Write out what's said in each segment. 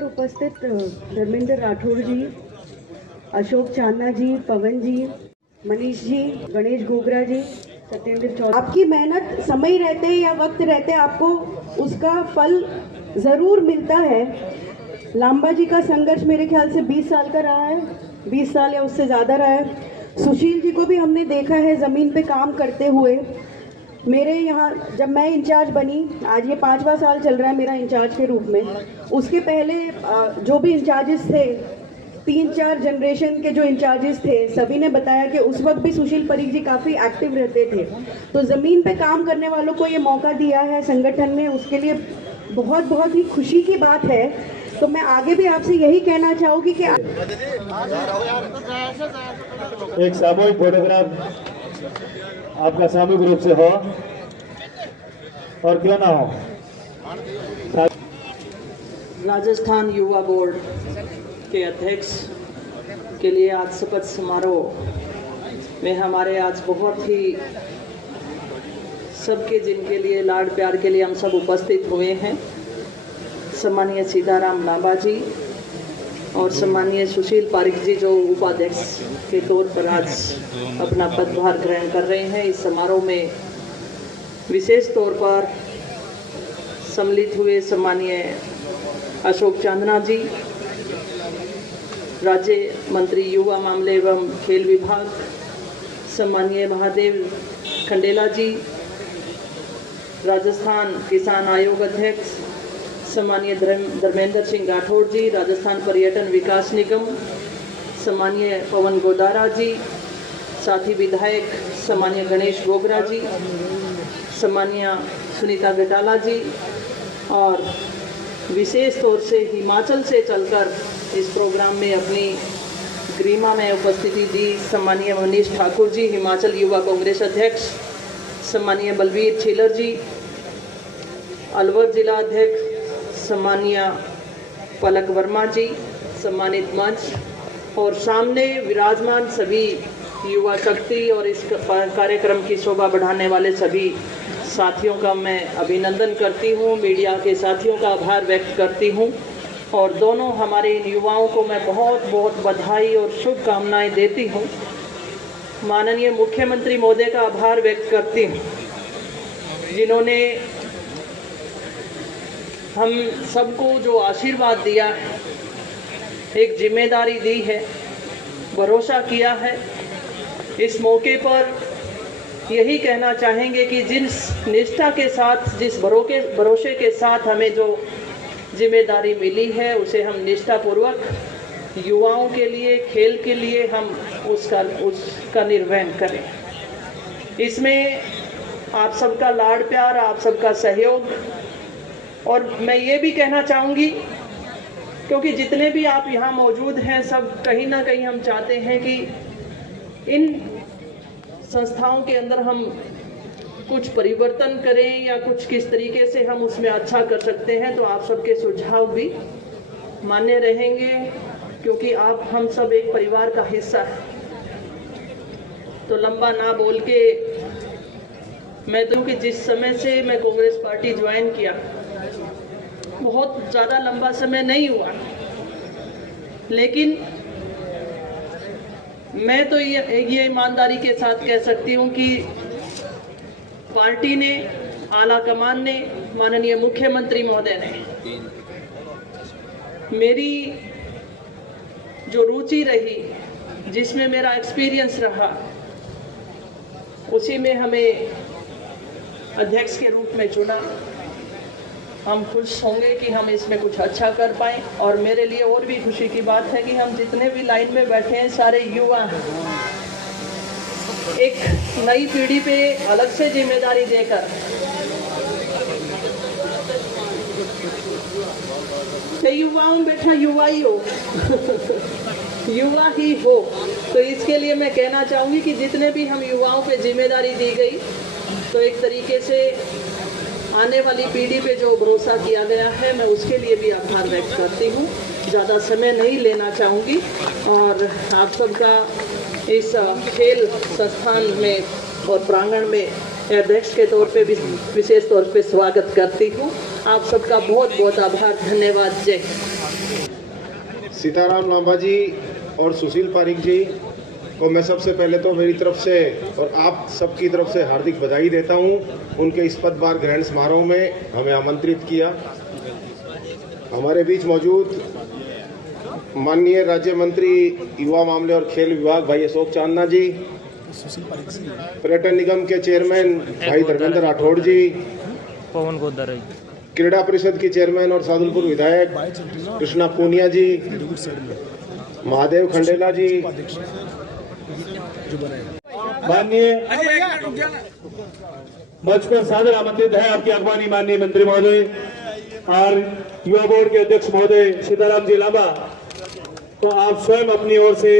पर उपस्थित धर्मेंद्र राठौर जी, अशोक चांदना जी, पवन जी, मनीष जी, गणेश गोगरा जी, सत्येंद्र चौधरी, आपकी मेहनत समय रहते या वक्त रहते आपको उसका फल ज़रूर मिलता है। लांबा जी का संघर्ष मेरे ख्याल से 20 साल का रहा है, 20 साल या उससे ज़्यादा रहा है। सुशील जी को भी हमने देखा है ज़मीन पे काम करते हुए। मेरे यहाँ जब मैं इंचार्ज बनी, आज ये 5वां साल चल रहा है मेरा इंचार्ज के रूप में, उसके पहले जो भी इंचार्जेस थे, 3-4 जनरेशन के जो इंचार्जेस थे, सभी ने बताया कि उस वक्त भी सुशील परीख जी काफ़ी एक्टिव रहते थे। तो ज़मीन पे काम करने वालों को ये मौका दिया है संगठन ने, उसके लिए बहुत बहुत ही खुशी की बात है। तो मैं आगे भी आपसे यही कहना चाहूँगी कि एक सामूहिक फोटोग्राफ आपका सामूहिक रूप से हो और क्यों ना हो। राजस्थान युवा बोर्ड के अध्यक्ष के लिए आज शपथ समारोह में हमारे आज बहुत ही सबके जिनके लिए लाड प्यार के लिए हम सब उपस्थित हुए हैं, सम्मानीय सीताराम लांबा जी और सम्मानीय सुशील पारिक जी जो उपाध्यक्ष के तौर पर आज अपना पदभार ग्रहण कर रहे हैं। इस समारोह में विशेष तौर पर सम्मिलित हुए सम्मानीय अशोक चांदना जी, राज्य मंत्री युवा मामले एवं खेल विभाग, सम्मानीय महादेव खंडेला जी, राजस्थान किसान आयोग अध्यक्ष सम्मानीय धर्मेंद्र सिंह राठौर जी, राजस्थान पर्यटन विकास निगम सम्मानीय पवन गोदारा जी, साथी विधायक सम्मानीय गणेश गोगरा जी, सम्मानीय सुनीता गटाला जी और विशेष तौर से हिमाचल से चलकर इस प्रोग्राम में अपनी ग्रीमा में उपस्थिति दी सम्मानीय मनीष ठाकुर जी, हिमाचल युवा कांग्रेस अध्यक्ष, सम्मानीय बलवीर छीलर जी, अलवर जिला अध्यक्ष सम्मानीय पलक वर्मा जी, सम्मानित मंच और सामने विराजमान सभी युवा शक्ति और इस कार्यक्रम की शोभा बढ़ाने वाले सभी साथियों का मैं अभिनंदन करती हूँ, मीडिया के साथियों का आभार व्यक्त करती हूँ और दोनों हमारे इन युवाओं को मैं बहुत बहुत बधाई और शुभकामनाएं देती हूँ। माननीय मुख्यमंत्री महोदय का आभार व्यक्त करती हूँ जिन्होंने हम सबको जो आशीर्वाद दिया है, एक जिम्मेदारी दी है, भरोसा किया है। इस मौके पर यही कहना चाहेंगे कि जिस निष्ठा के साथ, जिस भरोसे के साथ हमें जो जिम्मेदारी मिली है उसे हम निष्ठापूर्वक युवाओं के लिए, खेल के लिए हम उसका निर्वहन करें। इसमें आप सबका लाड़ प्यार, आप सबका सहयोग और मैं ये भी कहना चाहूँगी क्योंकि जितने भी आप यहाँ मौजूद हैं सब कहीं ना कहीं हम चाहते हैं कि इन संस्थाओं के अंदर हम कुछ परिवर्तन करें या कुछ किस तरीके से हम उसमें अच्छा कर सकते हैं। तो आप सबके सुझाव भी मान्य रहेंगे क्योंकि आप हम सब एक परिवार का हिस्सा है। तो लंबा ना बोल के मैं तो कि जिस समय से मैं कांग्रेस पार्टी ज्वाइन किया बहुत ज़्यादा लंबा समय नहीं हुआ, लेकिन मैं तो ये ईमानदारी के साथ कह सकती हूँ कि पार्टी ने, आला कमान ने, माननीय मुख्यमंत्री महोदय ने मेरी जो रुचि रही, जिसमें मेरा एक्सपीरियंस रहा, उसी में हमें अध्यक्ष के रूप में चुना। हम खुश होंगे कि हम इसमें कुछ अच्छा कर पाएँ और मेरे लिए और भी खुशी की बात है कि हम जितने भी लाइन में बैठे हैं सारे युवा हैं। एक नई पीढ़ी पे अलग से जिम्मेदारी देकर युवाओं बैठा युवा ही हो युवा ही हो। तो इसके लिए मैं कहना चाहूँगी कि जितने भी हम युवाओं पे जिम्मेदारी दी गई तो एक तरीके से आने वाली पीढ़ी पे जो भरोसा किया गया है मैं उसके लिए भी आभार व्यक्त करती हूँ। ज़्यादा समय नहीं लेना चाहूँगी और आप सबका इस खेल संस्थान में और प्रांगण में अध्यक्ष के तौर पे विशेष तौर पे स्वागत करती हूँ। आप सबका बहुत बहुत आभार, धन्यवाद, जय सीताराम लांबा जी और सुशील पारिक जी को मैं सबसे पहले तो मेरी तरफ से और आप सबकी तरफ से हार्दिक बधाई देता हूं। उनके इस पदभार ग्रहण समारोह में हमें आमंत्रित किया। हमारे बीच मौजूद माननीय राज्य मंत्री युवा मामले और खेल विभाग भाई अशोक चांदना जी, पर्यटन निगम के चेयरमैन भाई धर्मेंद्र राठौड़ जी, पवन गोदर, क्रीड़ा परिषद की चेयरमैन और सादुलपुर विधायक कृष्णा पूनिया जी, महादेव खंडेला जी, माननीय मंच पर सादर आमंत्रित है आपकी अगवानी माननीय मंत्री महोदय और युवा बोर्ड के अध्यक्ष महोदय सीताराम जी लांबा को आप स्वयं अपनी ओर से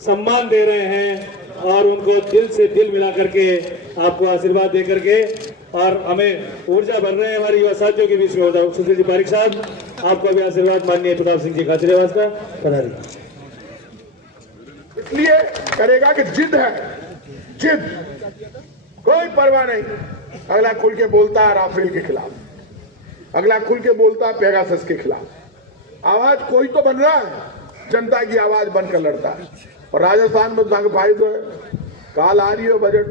सम्मान दे रहे हैं और उनको दिल से दिल मिला करके आपको आशीर्वाद दे करके और हमें ऊर्जा भर रहे हैं हमारे युवा साथियों के बीच में। होता सुशील जी पारिक साहब, आपको भी आशीर्वाद माननीय प्रताप सिंह जी खाचरियावास का पधारिए। इसलिए करेगा कि जिद है, जिद, कोई परवाह नहीं। अगला खुल के बोलता है राफेल के खिलाफ, अगला खुल के बोलता है पेगासस के खिलाफ। आवाज कोई तो बन रहा है, जनता की आवाज बनकर लड़ता है। और राजस्थान में संग फायदो है, काल आ रही हो बजट,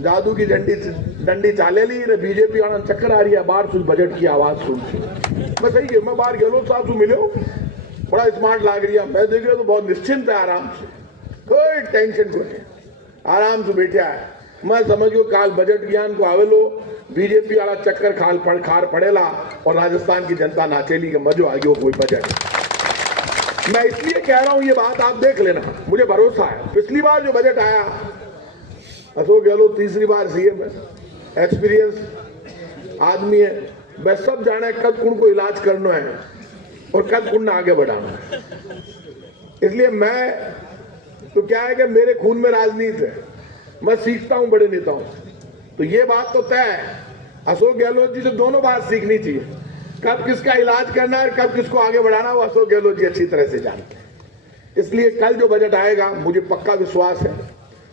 जादू की डंडी चाले ली रे बीजेपी आना चक्कर आ रही है, बाहर सुन बजट की आवाज सुन। मैं सही है, मैं बाहर गहलोत साहब से मिले, बड़ा स्मार्ट लाग रही है, मैं देख रहा तो बहुत निश्चिंत है, आराम से, कोई टेंशन को नहीं, आराम से बैठा है। मैं समझ गयो काल बजट ज्ञान को आवेलो, बीजेपी वाला चक्कर खार पड़ेला और राजस्थान की जनता नाचेली के मजो आ गयो कोई बजट। मैं इसलिए कह रहा हूं, ये बात आप देख लेना, मुझे भरोसा है। पिछली बार जो बजट आया, अशोक गहलोत तीसरी बार सीएम है, एक्सपीरियंस आदमी है, वह सब जाने कब कुण को इलाज करना है और कब कुण आगे बढ़ाना है। इसलिए मैं तो क्या है कि मेरे खून में राजनीति है, मैं सीखता हूं बड़े नेताओं से। तो ये बात तो तय है, अशोक गहलोत जी से दोनों बात सीखनी चाहिए, कब किसका इलाज करना है, कब किसको आगे बढ़ाना, वो अशोक गहलोत जी अच्छी तरह से जानते हैं। इसलिए कल जो बजट आएगा, मुझे पक्का विश्वास है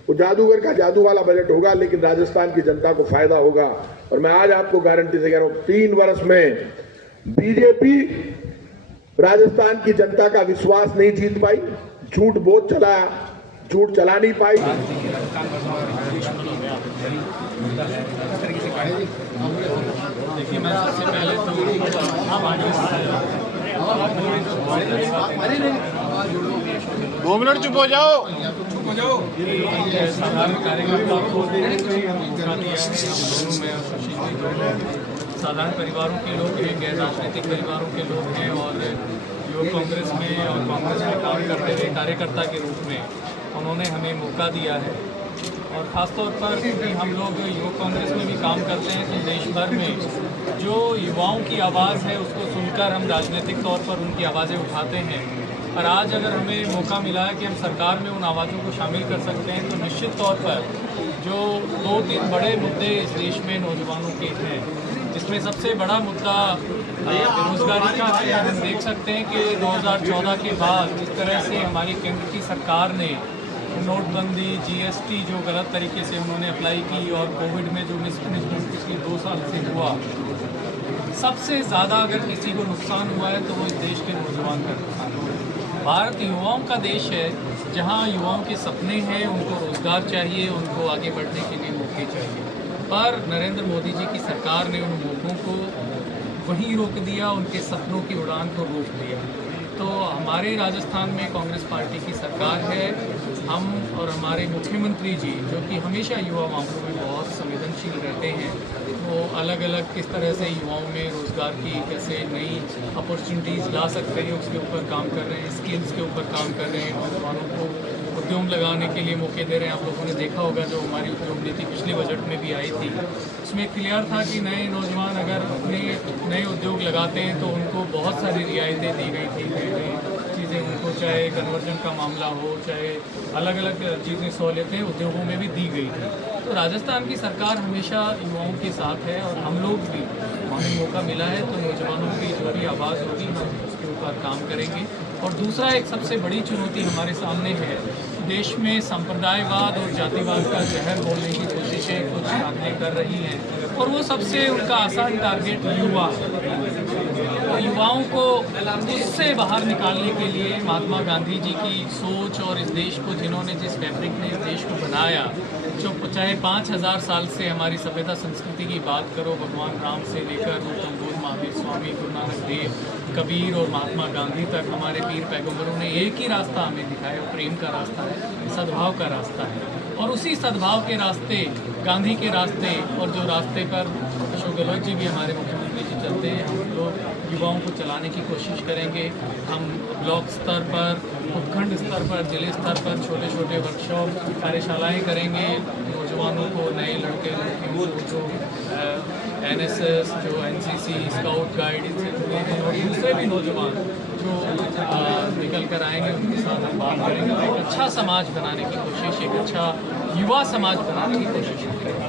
वो जादूगर का जादू वाला बजट होगा, लेकिन राजस्थान की जनता को फायदा होगा। और मैं आज आपको गारंटी से कह रहा हूं, 3 वर्ष में बीजेपी राजस्थान की जनता का विश्वास नहीं जीत पाई, झूठ बहुत चलाया, झूठ चला नहीं पाई। देखिए, मैं सबसे पहले तो 2 मिनट चुप हो जाओ। साधारण कार्यकर्ताओं को साधारण परिवारों के लोग हैं, गैर राजनीतिक परिवारों के लोग हैं और युवक कांग्रेस में और कांग्रेस में काम करते हुए कार्यकर्ता के रूप में उन्होंने हमें मौका दिया है। और ख़ासतौर पर क्योंकि हम लोग युवक कांग्रेस में भी काम करते हैं, तो देश भर में जो युवाओं की आवाज़ है उसको सुनकर हम राजनीतिक तौर पर उनकी आवाज़ें उठाते हैं। और आज अगर हमें मौका मिला है कि हम सरकार में उन आवाज़ों को शामिल कर सकते हैं, तो निश्चित तौर पर जो 2-3 बड़े मुद्दे इस देश में नौजवानों के हैं, जिसमें सबसे बड़ा मुद्दा बेरोजगारी का है। हम देख सकते हैं कि 2014 के बाद जिस तरह से हमारी केंद्र की सरकार ने नोटबंदी, जीएसटी जो गलत तरीके से उन्होंने अप्लाई की और कोविड में जो मिसमैनेजमेंट पिछले 2 साल से हुआ, सबसे ज़्यादा अगर किसी को नुकसान हुआ है तो वो इस देश के नौजवान का नुकसान हुआ है। भारत युवाओं का देश है, जहाँ युवाओं के सपने हैं, उनको रोज़गार चाहिए, उनको आगे बढ़ने के लिए मौके चाहिए। पर नरेंद्र मोदी जी की सरकार ने उन मौक़ों को वहीं रोक दिया, उनके सपनों की उड़ान को रोक दिया। तो हमारे राजस्थान में कांग्रेस पार्टी की सरकार है, हम और हमारे मुख्यमंत्री जी जो कि हमेशा युवा मामलों में बहुत संवेदनशील रहते हैं, वो अलग अलग किस तरह से युवाओं में रोज़गार की कैसे नई अपॉर्चुनिटीज़ ला सकते हैं उसके ऊपर काम कर रहे हैं, स्किल्स के ऊपर काम कर रहे हैं, नौजवानों को उद्योग लगाने के लिए मौके दे रहे हैं। आप लोगों ने देखा होगा जो हमारी उद्योग नीति पिछले बजट में भी आई थी, उसमें क्लियर था कि नए नौजवान अगर अपने नए उद्योग लगाते हैं तो उनको बहुत सारी रियायतें दी गई थी, नई चीज़ें उनको, चाहे कन्वर्जन का मामला हो, चाहे अलग अलग चीज़ें सहूलियतें उद्योगों में भी दी गई थी। तो राजस्थान की सरकार हमेशा युवाओं के साथ है और हम लोग भी, हमें मौका मिला है तो नौजवानों की जो भी आवाज़ होगी हम उसके ऊपर काम करेंगे। और दूसरा एक सबसे बड़ी चुनौती हमारे सामने है देश में संप्रदायवाद और जातिवाद का जहर बोलने की कोशिशें कुछ ताकतें कर रही हैं और वो सबसे उनका आसान टारगेट युवा है। तो युवाओं को उससे बाहर निकालने के लिए महात्मा गांधी जी की सोच और इस देश को जिन्होंने जिस फैब्रिक में इस देश को बनाया, जो चाहे 5000 साल से हमारी सभ्यता संस्कृति की बात करो, भगवान राम से लेकर गौतम बुद्ध, महावीर स्वामी, गुरु नानक देव, कबीर और महात्मा गांधी तक हमारे पीर पैगंबरों ने एक ही रास्ता हमें दिखाया, प्रेम का रास्ता है, सद्भाव का रास्ता है। और उसी सद्भाव के रास्ते, गांधी के रास्ते और जो रास्ते पर अशोक गहलोत जी भी हमारे मुख्यमंत्री जी चलते हैं, हम लोग युवाओं को चलाने की कोशिश करेंगे। हम ब्लॉक स्तर पर, उपखंड स्तर पर, जिले स्तर पर छोटे छोटे वर्कशॉप, कार्यशालाएं करेंगे नौजवानों को, नए लड़के लड़कियों को, जो NSS, जो NCC, स्काउट गाइड, इनसे जुड़े हैं और दूसरे भी नौजवान जो निकल कर आएंगे, उनके साथ हम बात करेंगे। एक अच्छा समाज बनाने की कोशिश, एक अच्छा युवा समाज बनाने की कोशिश करेंगे।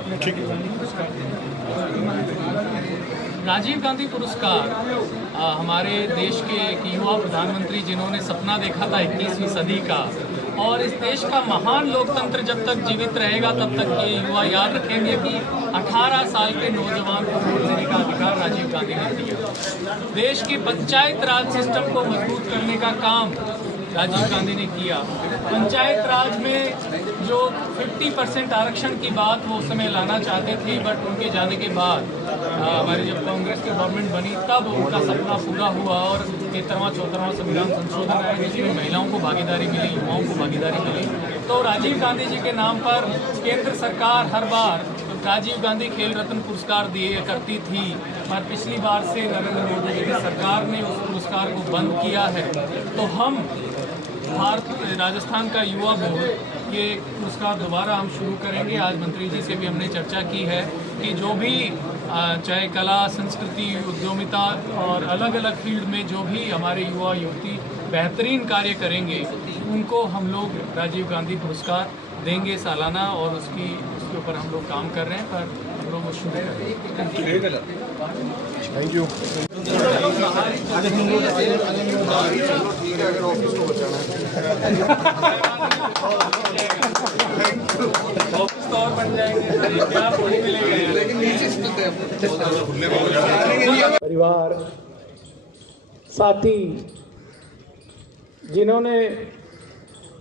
राजीव गांधी पुरस्कार हमारे देश के एक युवा प्रधानमंत्री जिन्होंने सपना देखा था 21वीं सदी का, और इस देश का महान लोकतंत्र जब तक जीवित रहेगा तब तक ये युवा याद रखेंगे कि 18 साल के नौजवान को वोट देने का अधिकार राजीव गांधी ने दिया। देश की पंचायत राज सिस्टम को मजबूत करने का काम राजीव गांधी ने किया। पंचायत राज में जो 50% आरक्षण की बात वो उस समय लाना चाहते थे, बट उनके जाने के बाद हमारी जब कांग्रेस की गवर्नमेंट बनी तब उनका सपना पूरा हुआ और 13वां 14वां संविधान संशोधन आया जिसमें महिलाओं को भागीदारी मिली, युवाओं को भागीदारी मिली। तो राजीव गांधी जी के नाम पर केंद्र सरकार हर बार राजीव गांधी खेल रत्न पुरस्कार दिए करती थी, पर पिछली बार से नरेंद्र मोदी जी की सरकार ने उस पुरस्कार को बंद किया है। तो हम राजस्थान का युवा बोर्ड ये पुरस्कार दोबारा हम शुरू करेंगे। आज मंत्री जी से भी हमने चर्चा की है कि जो भी चाहे कला, संस्कृति, उद्यमिता और अलग अलग फील्ड में जो भी हमारे युवा युवती बेहतरीन कार्य करेंगे उनको हम लोग राजीव गांधी पुरस्कार देंगे सालाना, और उसके ऊपर हम लोग काम कर रहे हैं, पर हम लोग वो शुरू करेंगे। Thank you. ऑफिस तो और बन जाएंगे, क्या बोली परिवार, साथी, जिन्होंने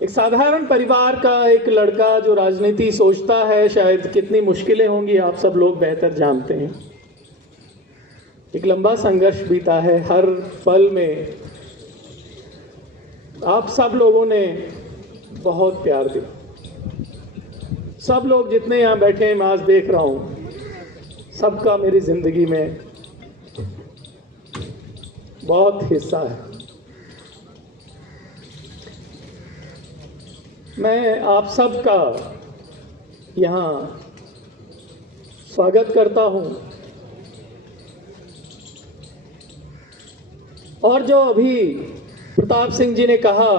एक साधारण परिवार का एक लड़का जो राजनीति सोचता है, शायद कितनी मुश्किलें होंगी आप सब लोग बेहतर जानते हैं। एक लंबा संघर्ष बीता है, हर पल में आप सब लोगों ने बहुत प्यार दिया। सब लोग जितने यहाँ बैठे हैं, मैं आज देख रहा हूँ, सबका मेरी जिंदगी में बहुत हिस्सा है। मैं आप सबका यहाँ स्वागत करता हूँ, और जो अभी प्रताप सिंह जी ने कहा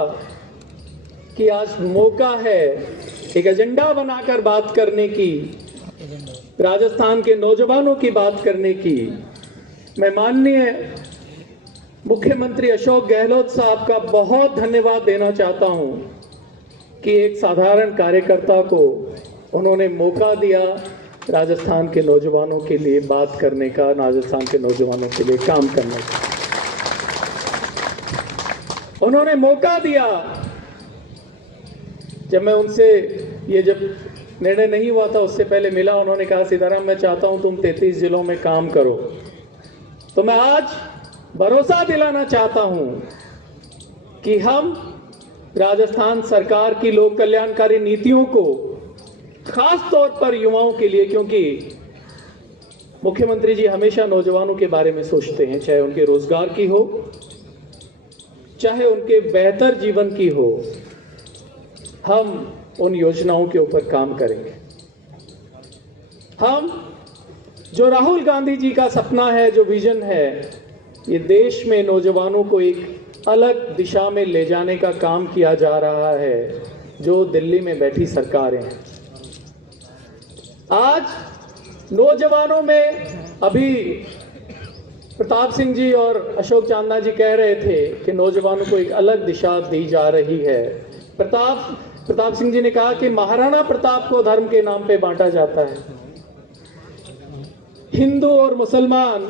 कि आज मौका है एक एजेंडा बनाकर बात करने की, राजस्थान के नौजवानों की बात करने की, मैं माननीय मुख्यमंत्री अशोक गहलोत साहब का बहुत धन्यवाद देना चाहता हूं कि एक साधारण कार्यकर्ता को उन्होंने मौका दिया राजस्थान के नौजवानों के लिए बात करने का, राजस्थान के नौजवानों के लिए काम करने का उन्होंने मौका दिया। जब मैं उनसे जब निर्णय नहीं हुआ था उससे पहले मिला, उन्होंने कहा सीताराम मैं चाहता हूं तुम 33 जिलों में काम करो। तो मैं आज भरोसा दिलाना चाहता हूं कि हम राजस्थान सरकार की लोक कल्याणकारी नीतियों को खास तौर पर युवाओं के लिए, क्योंकि मुख्यमंत्री जी हमेशा नौजवानों के बारे में सोचते हैं, चाहे उनके रोजगार की हो, चाहे उनके बेहतर जीवन की हो, हम उन योजनाओं के ऊपर काम करेंगे। हम जो राहुल गांधी जी का सपना है, जो विजन है, ये देश में नौजवानों को एक अलग दिशा में ले जाने का काम किया जा रहा है, जो दिल्ली में बैठी सरकारें हैं। आज नौजवानों में अभी प्रताप सिंह जी और अशोक चांदना जी कह रहे थे कि नौजवानों को एक अलग दिशा दी जा रही है, प्रताप सिंह जी ने कहा कि महाराणा प्रताप को धर्म के नाम पे बांटा जाता है। हिंदू और मुसलमान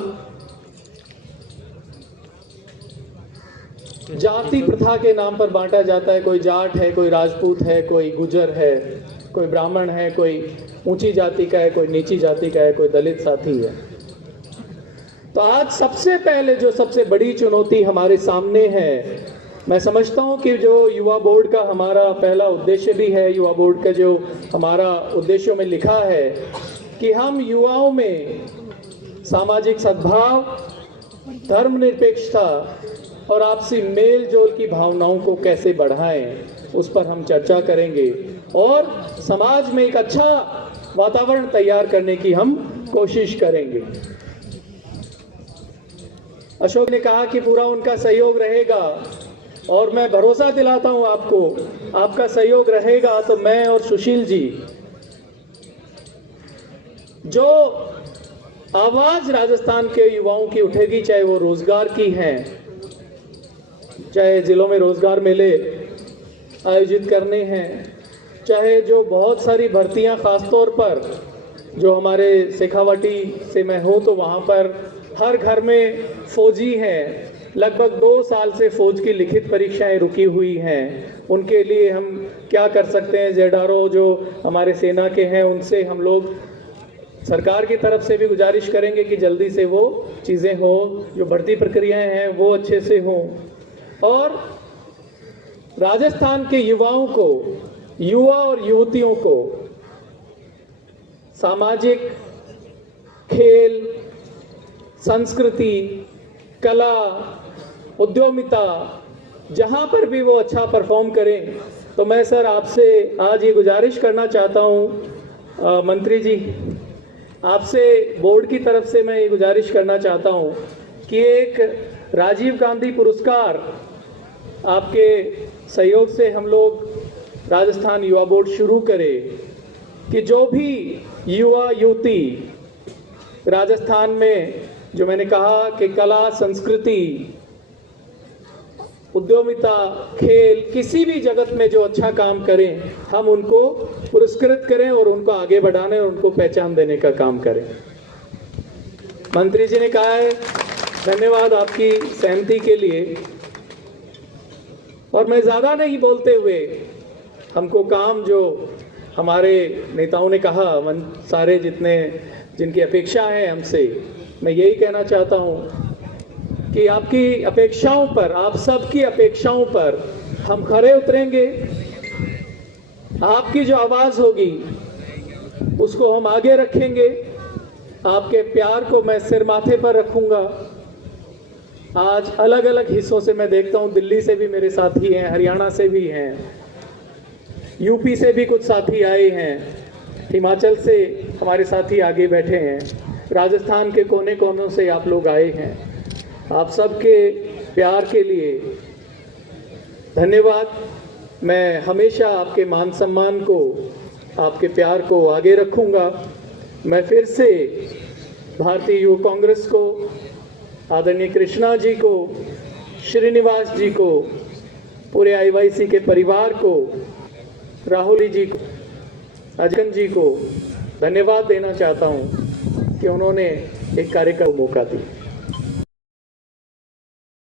जाति प्रथा के नाम पर बांटा जाता है। कोई जाट है, कोई राजपूत है, कोई गुजर है, कोई ब्राह्मण है, कोई ऊंची जाति का है, कोई नीची जाति का है, कोई दलित साथी है। तो आज सबसे पहले जो सबसे बड़ी चुनौती हमारे सामने है, मैं समझता हूं कि जो युवा बोर्ड का हमारा पहला उद्देश्य भी है, युवा बोर्ड का जो हमारा उद्देश्यों में लिखा है कि हम युवाओं में सामाजिक सद्भाव, धर्मनिरपेक्षता और आपसी मेल जोल की भावनाओं को कैसे बढ़ाएं, उस पर हम चर्चा करेंगे और समाज में एक अच्छा वातावरण तैयार करने की हम कोशिश करेंगे। अशोक ने कहा कि पूरा उनका सहयोग रहेगा और मैं भरोसा दिलाता हूं आपको, आपका सहयोग रहेगा तो मैं और सुशील जी जो आवाज राजस्थान के युवाओं की उठेगी, चाहे वो रोजगार की है, चाहे जिलों में रोजगार मेले आयोजित करने हैं, चाहे जो बहुत सारी भर्तियां खासतौर पर जो हमारे शेखावाटी से मैं हूं तो वहां पर हर घर में फौजी हैं, लगभग 2 साल से फौज की लिखित परीक्षाएं रुकी हुई हैं, उनके लिए हम क्या कर सकते हैं। जेडआरओ जो हमारे सेना के हैं उनसे हम लोग सरकार की तरफ से भी गुजारिश करेंगे कि जल्दी से वो चीज़ें हो, जो भर्ती प्रक्रियाएं हैं वो अच्छे से हों और राजस्थान के युवाओं को, युवा और युवतियों को सामाजिक, खेल, संस्कृति, कला, उद्यमिता, जहां पर भी वो अच्छा परफॉर्म करें। तो मैं सर आपसे आज ये गुजारिश करना चाहता हूं, मंत्री जी आपसे बोर्ड की तरफ से मैं ये गुजारिश करना चाहता हूं कि एक राजीव गांधी पुरस्कार आपके सहयोग से हम लोग राजस्थान युवा बोर्ड शुरू करें कि जो भी युवा युवती राजस्थान में, जो मैंने कहा कि कला, संस्कृति, उद्यमिता, खेल, किसी भी जगत में जो अच्छा काम करें, हम उनको पुरस्कृत करें और उनको आगे बढ़ाने और उनको पहचान देने का काम करें। मंत्री जी ने कहा है, धन्यवाद आपकी सहमति के लिए। और मैं ज़्यादा नहीं बोलते हुए, हमको काम जो हमारे नेताओं ने कहा, सारे जिनकी अपेक्षा है हमसे, मैं यही कहना चाहता हूँ कि आपकी अपेक्षाओं पर, आप सबकी अपेक्षाओं पर हम खरे उतरेंगे। आपकी जो आवाज़ होगी उसको हम आगे रखेंगे। आपके प्यार को मैं सिर माथे पर रखूँगा। आज अलग अलग हिस्सों से मैं देखता हूँ, दिल्ली से भी मेरे साथी हैं, हरियाणा से भी हैं, यूपी से भी कुछ साथी आए हैं, हिमाचल से हमारे साथी आगे बैठे हैं, राजस्थान के कोने कोनों से आप लोग आए हैं। आप सबके प्यार के लिए धन्यवाद। मैं हमेशा आपके मान सम्मान को, आपके प्यार को आगे रखूंगा। मैं फिर से भारतीय युवा कांग्रेस को, आदरणीय कृष्णा जी को, श्रीनिवास जी को, पूरे आईवाईसी के परिवार को, राहुल जी को, अजकन जी को धन्यवाद देना चाहता हूं कि उन्होंने एक कार्यक्रम मौका दी।